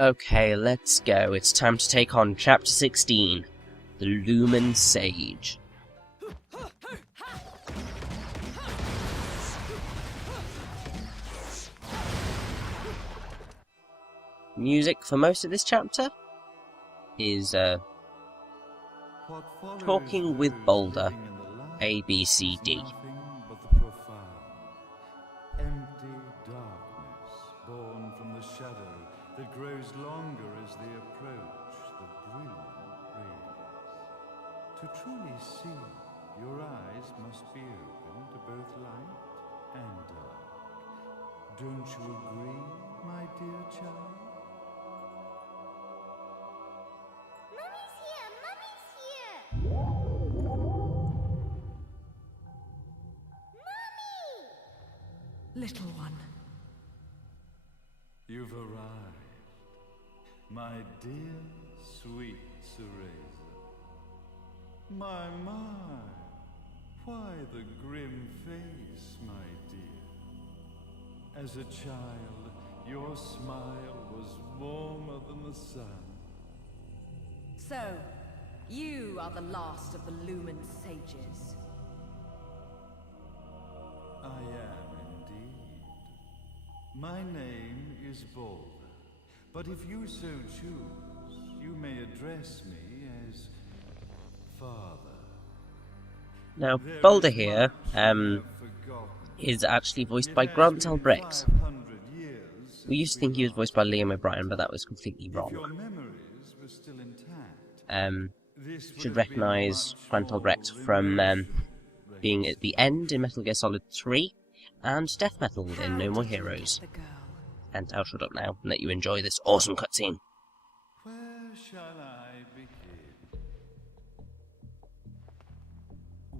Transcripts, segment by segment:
Okay, let's go. It's time to take on Chapter 16, The Lumen Sage. Music for most of this chapter is Talking with Boulder, A, B, C, D. Empty darkness, born from the shadow that grows longer as they approach the brilliant rays. To truly see, your eyes must be open to both light and dark. Don't you agree, my dear child? Mummy's here! Mummy's here! Mummy! Little one. You've arrived, my dear, sweet Cereza. My, why the grim face, my dear? As a child, your smile was warmer than the sun. So, you are the last of the Lumen Sages. I am indeed. My name is Boulder, but if you so choose, you may address me as Father. Now, Boulder here is actually voiced by Grant Albrecht. We used to think he was voiced by Liam O'Brien, but that was completely wrong. Should recognise Grant Albrecht from being at the end in Metal Gear Solid 3 and Death Metal in No More Heroes. And I'll shut up now and let you enjoy this awesome cutscene. Where shall I begin?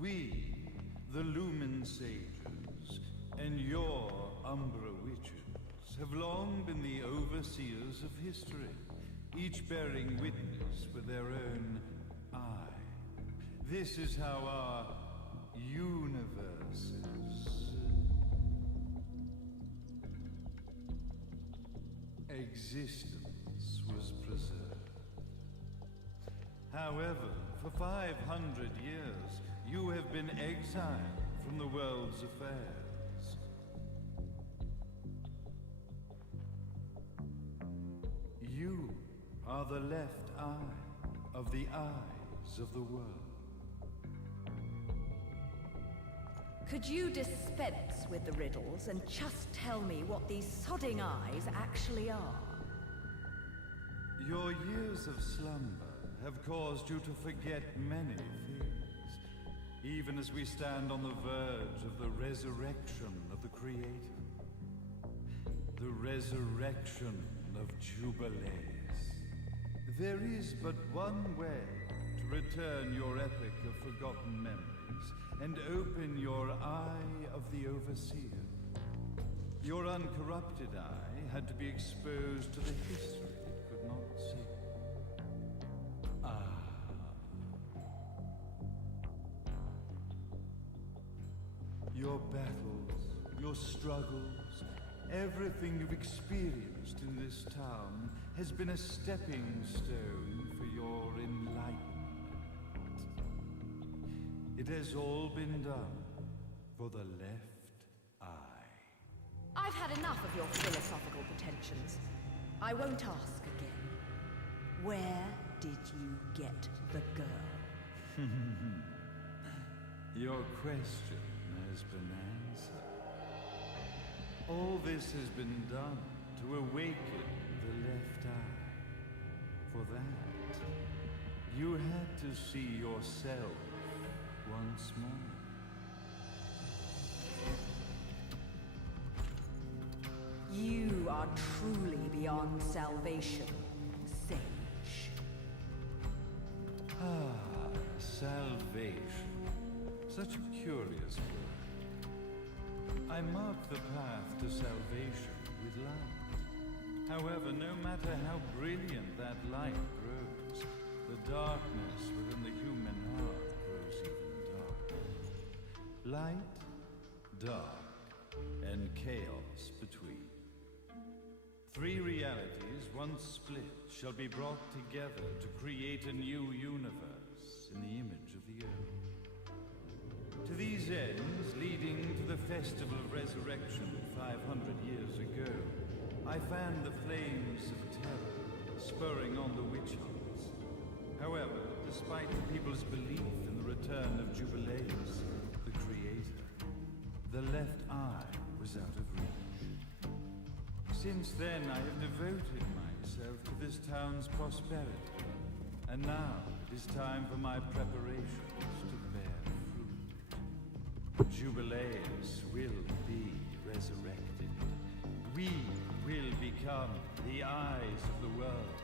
We, the Lumen Sages, and your Umbra Witches, have long been the overseers of history, each bearing witness with their own eye. This is how our universe's existence was preserved. However, for 500 years, you have been exiled from the world's affairs. You are the left eye of the eyes of the world. Could you dispense with the riddles and just tell me what these sodding eyes actually are? Your years of slumber have caused you to forget many things, even as we stand on the verge of the resurrection of the Creator. The resurrection of Jubilees. There is but one way to return your epic of forgotten memories and open your eye of the Overseer. Your uncorrupted eye had to be exposed to the history it could not see. Your battles, your struggles, everything you've experienced in this town has been a stepping stone for your enlightenment. It has all been done for the left eye. I've had enough of your philosophical pretensions. I won't ask again. Where did you get the girl? Your question has been answered. All this has been done to awaken the left eye. For that, you had to see yourself once more. You are truly beyond salvation, Sage. Salvation. Such a curious word. I mark the path to salvation with light. However, no matter how brilliant that light grows, the darkness within the human heart grows even darker. Light, dark, and chaos between. Three realities, once split, shall be brought together to create a new universe in the image of the Earth. To these ends, leading to the Festival of Resurrection 500 years ago, I fanned the flames of terror, spurring on the witch hunts. However, despite the people's belief in the return of Jubileus, the Creator, the left eye was out of reach. Since then, I have devoted myself to this town's prosperity, and now it is time for my preparations to bear fruit. Jubileus will be resurrected. We will become the eyes of the world,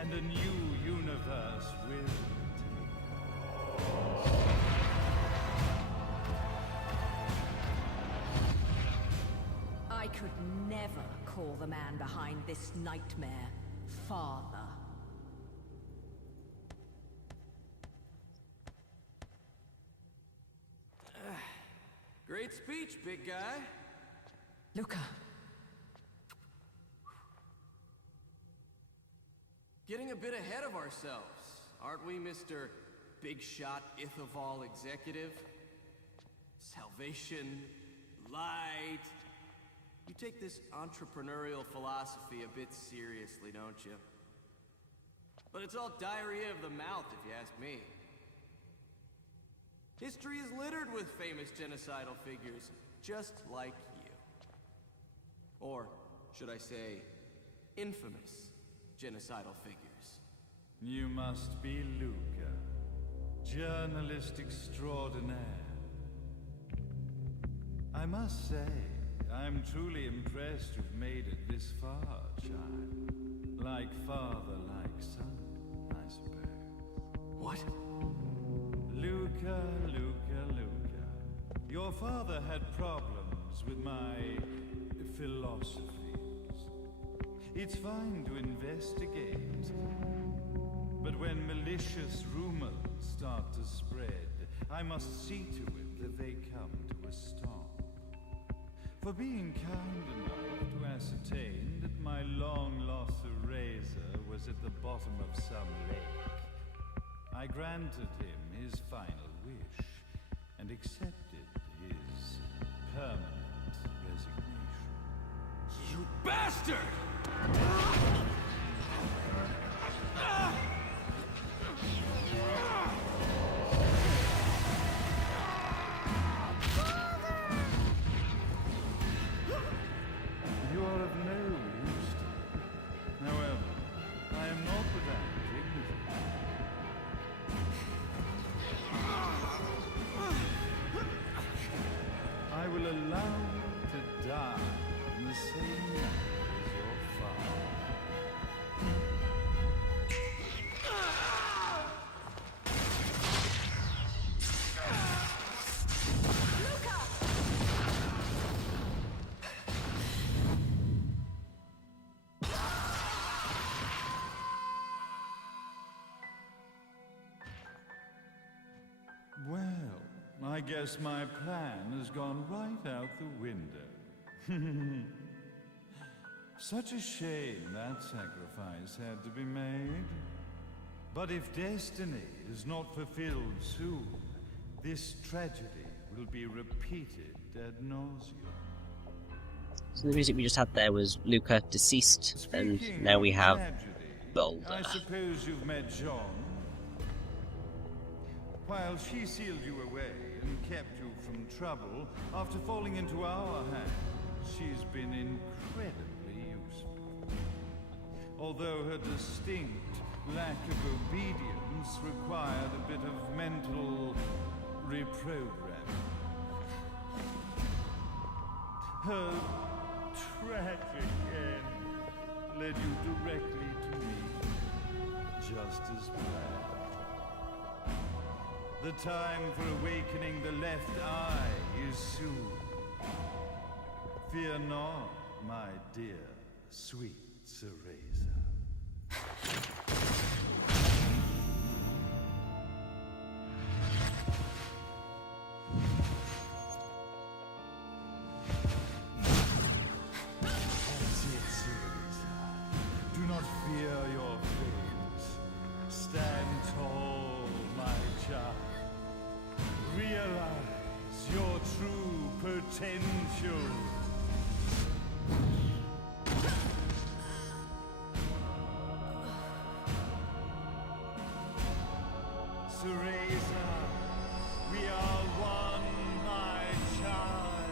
and a new universe will take place. I could never call the man behind this nightmare father. Great speech, big guy. Luca. Getting a bit ahead of ourselves, aren't we, Mr. Big Shot Ithaval Executive? Salvation, light. You take this entrepreneurial philosophy a bit seriously, don't you? But it's all diarrhea of the mouth, if you ask me. History is littered with famous genocidal figures, just like you. Or, should I say, infamous genocidal figures. You must be Luca, journalist extraordinaire. I must say, I'm truly impressed you've made it this far, child. Like father, like son, I suppose. What? Luca, Luca, Luca. Your father had problems with my philosophies. It's fine to investigate, but when malicious rumors start to spread, I must see to it that they come to a stop. For being kind enough to ascertain that my long-lost eraser was at the bottom of some lake, I granted him his final wish and accepted his permanent resignation. You bastard! You are of no use to me. However, I am not without dignity. I will allow you to die in the same manner as your father. Well, I guess my plan has gone right out the window. Such a shame that sacrifice had to be made. But if destiny is not fulfilled soon, this tragedy will be repeated ad nauseum. So the music we just had there was Luca deceased, and now we have Boulder. I suppose you've met Jean. While she sealed you away and kept you from trouble, after falling into our hands, she's been incredibly useful. Although her distinct lack of obedience required a bit of mental reprogramming. Her tragic end led you directly to me, just as planned. The time for awakening the left eye is soon. Fear not, my dear, sweet Cereza. That's it, Cereza. fear your fate. Stand tall, my child. Realize your true potential. Cereza, we are one, my child.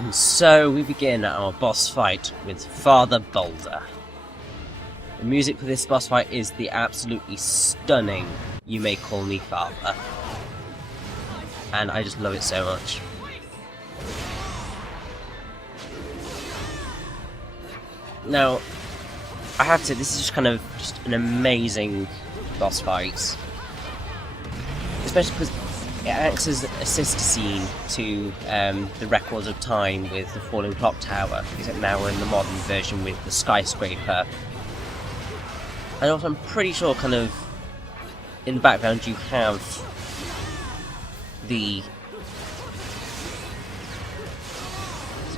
And so we begin our boss fight with Father Boulder. The music for this boss fight is the absolutely stunning You May Call Me Father. And I just love it so much. Now, I have to say, this is just an amazing boss fight. Especially because it acts as a sister scene to the Records of Time with the Falling Clock Tower, except now we're in the modern version with the skyscraper. And also I'm pretty sure in the background you have you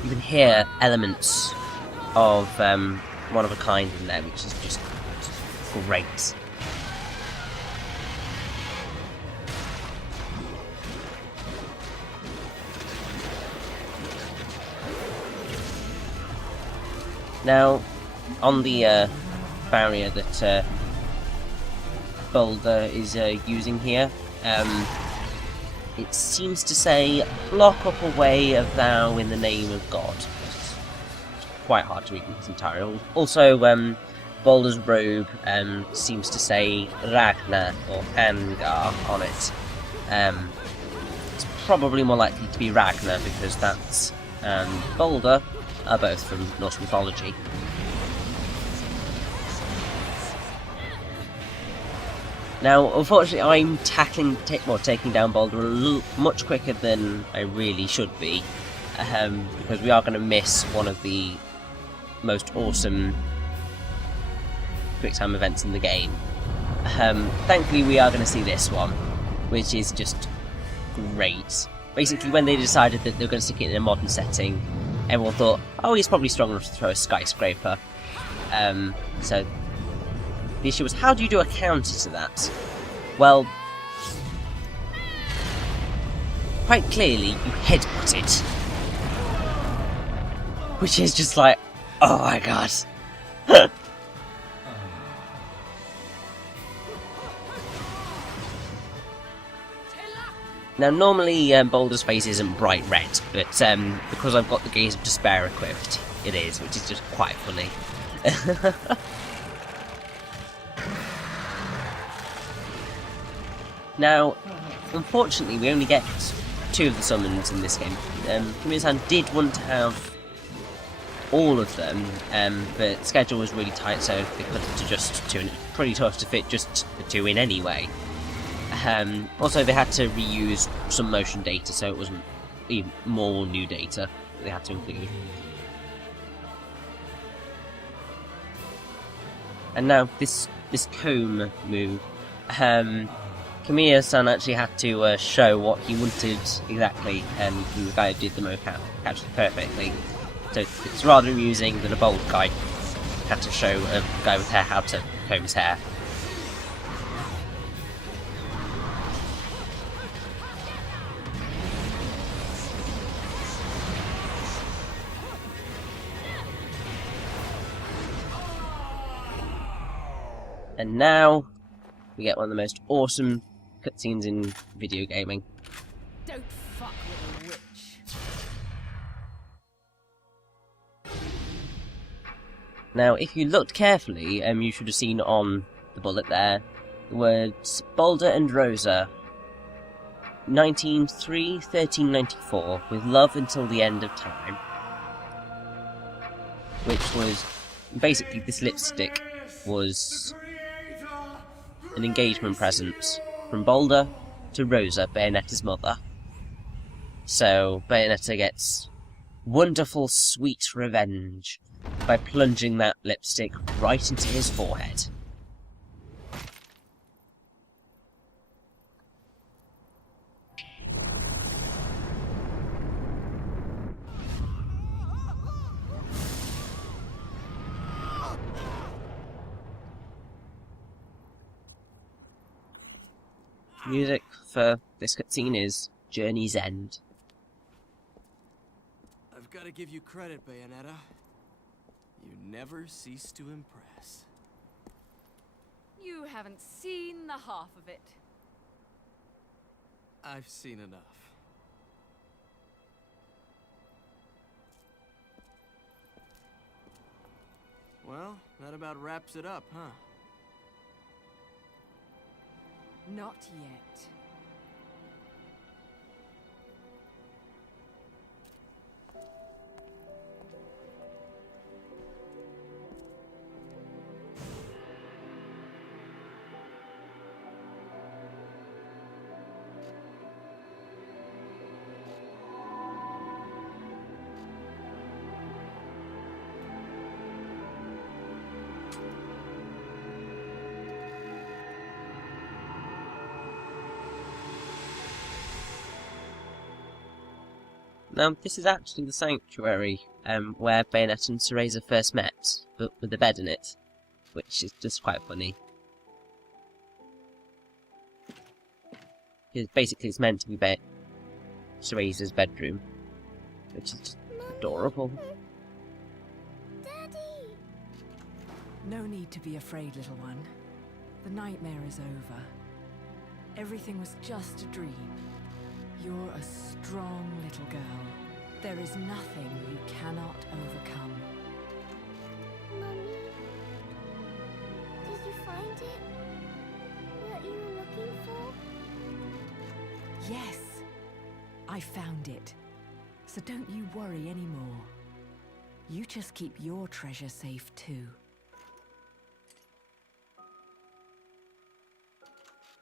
can hear elements of One of a Kind in there, which is just great. Now, on the barrier that Boulder is using here, it seems to say, "Block up a way of thou in the name of God." It's quite hard to read in its entirety. Also, Boulder's robe seems to say Ragnar or Angar on it. It's probably more likely to be Ragnar because that's Boulder are both from Norse mythology. Now, unfortunately, I'm taking down Boulder much quicker than I really should be, because we are going to miss one of the most awesome quick-time events in the game. Thankfully, we are going to see this one, which is just great. Basically, when they decided that they were going to stick it in a modern setting, everyone thought, oh, he's probably strong enough to throw a skyscraper. So the issue was, how do you do a counter to that? Well, quite clearly, you headbutt it. Which is just like, oh my god. Now, normally Boulder's face isn't bright red, but because I've got the Gaze of Despair equipped, it is, which is just quite funny. Now, unfortunately, we only get 2 of the summons in this game. Kamiya-san did want to have all of them, but the schedule was really tight, so they cut it to just 2, and it's pretty tough to fit just the 2 in anyway. Also, they had to reuse some motion data, so it wasn't even more new data that they had to include. And now, this comb move, Kamiya-san actually had to show what he wanted exactly, and the guy who did the mocap captured it perfectly. So it's rather amusing that a bold guy had to show a guy with hair how to comb his hair. And now, we get one of the most awesome cutscenes in video gaming. Don't fuck with a witch. Now, if you looked carefully, you should have seen on the bullet there, the words Boulder and Rosa. 1394, with Love Until the End of Time, which was basically this lipstick was an engagement present from Balder to Rosa, Bayonetta's mother. So Bayonetta gets wonderful, sweet revenge by plunging that lipstick right into his forehead. Music for this cutscene is Journey's End. I've got to give you credit, Bayonetta. You never cease to impress. You haven't seen the half of it. I've seen enough. Well, that about wraps it up, huh? Not yet. Now, this is actually the sanctuary where Bayonetta and Cereza first met, but with a bed in it, which is just quite funny. Basically, it's meant to be Cereza's bedroom, which is just adorable. Daddy! No need to be afraid, little one. The nightmare is over. Everything was just a dream. You're a strong little girl. There is nothing you cannot overcome. Mommy? Did you find it? What you were looking for? Yes, I found it. So don't you worry anymore. You just keep your treasure safe too.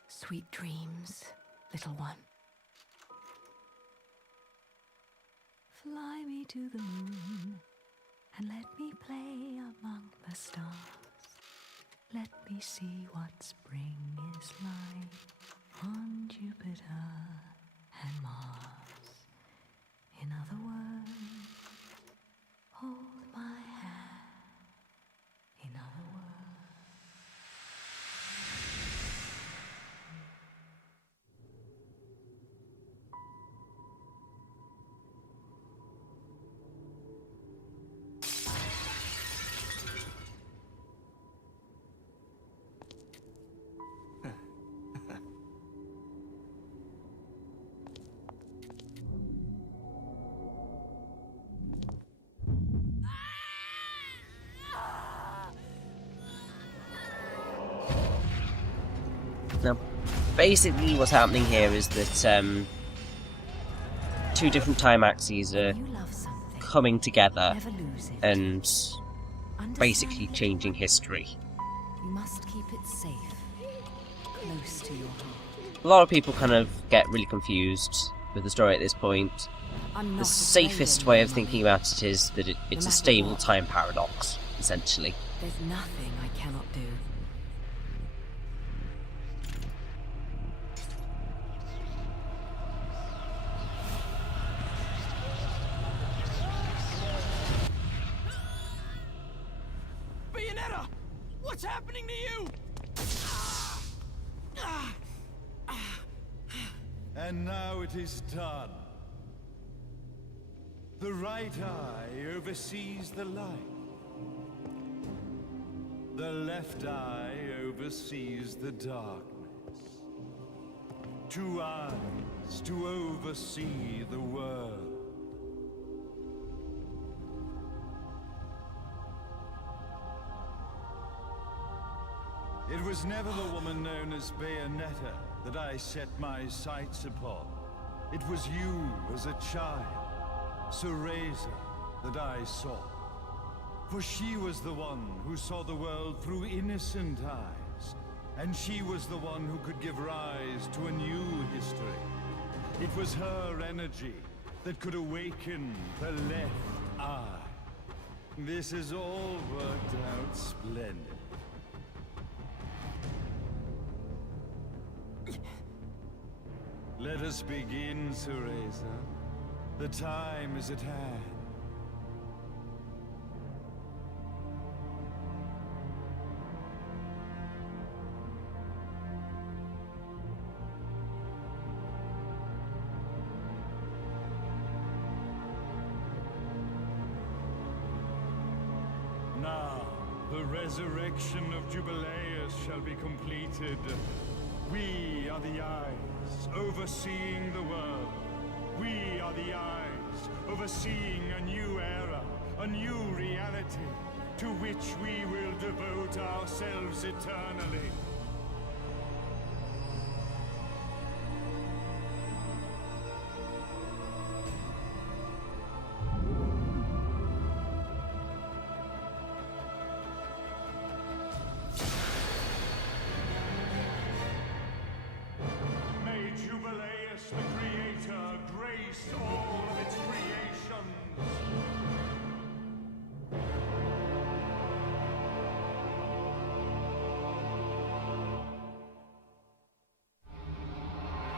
Sweet dreams, little one. Fly me to the moon and let me play among the stars. Let me see what spring is like on Jupiter and Mars. In other words, hold my hand. In other words. Now, basically what's happening here is that two different time axes are You love something. coming together Never lose it. and Understand basically it? changing history. You must keep it safe, close to your heart. A lot of people kind of get really confused with the story at this point. I'm The not safest afraid way anymore, of thinking Mummy. about it is that it's No a matter stable what. time paradox, essentially. There's nothing I cannot do. Bayonetta! What's happening to you? And now it is done. The right eye oversees the light. The left eye oversees the darkness. Two eyes to oversee the world. It was never the woman known as Bayonetta that I set my sights upon. It was you as a child, Cereza, that I saw. For she was the one who saw the world through innocent eyes, and she was the one who could give rise to a new history. It was her energy that could awaken the left eye. This has all worked out splendid. Let us begin, Cereza. The time is at hand. Now, the resurrection of Jubileus shall be completed. We are the eyes, overseeing the world. We are the eyes, overseeing a new era, a new reality, to which we will devote ourselves eternally.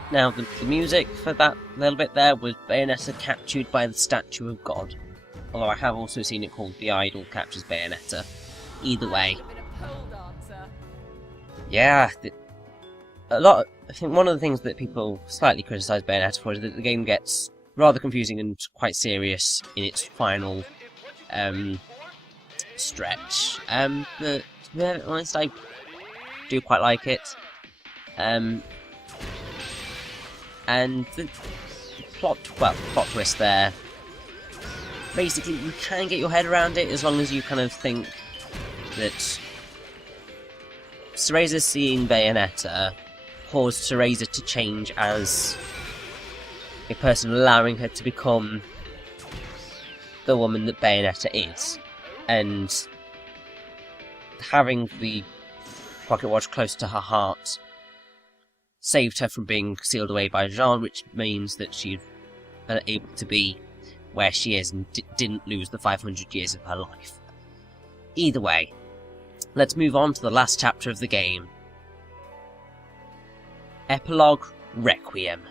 Now, the music for that little bit there was Bayonetta captured by the Statue of God. Although I have also seen it called The Idol Captures Bayonetta. Either way. Yeah, I think one of the things that people slightly criticise Bayonetta for is that the game gets rather confusing and quite serious in its final stretch. But to be honest, I do quite like it. And the plot twist there, basically you can get your head around it as long as you kind of think that Cereza seeing Bayonetta caused Cereza to change as a person, allowing her to become the woman that Bayonetta is. And having the pocket watch close to her heart saved her from being sealed away by Jean, which means that she's able to be where she is and didn't lose the 500 years of her life. Either way, let's move on to the last chapter of the game. Epilogue Requiem.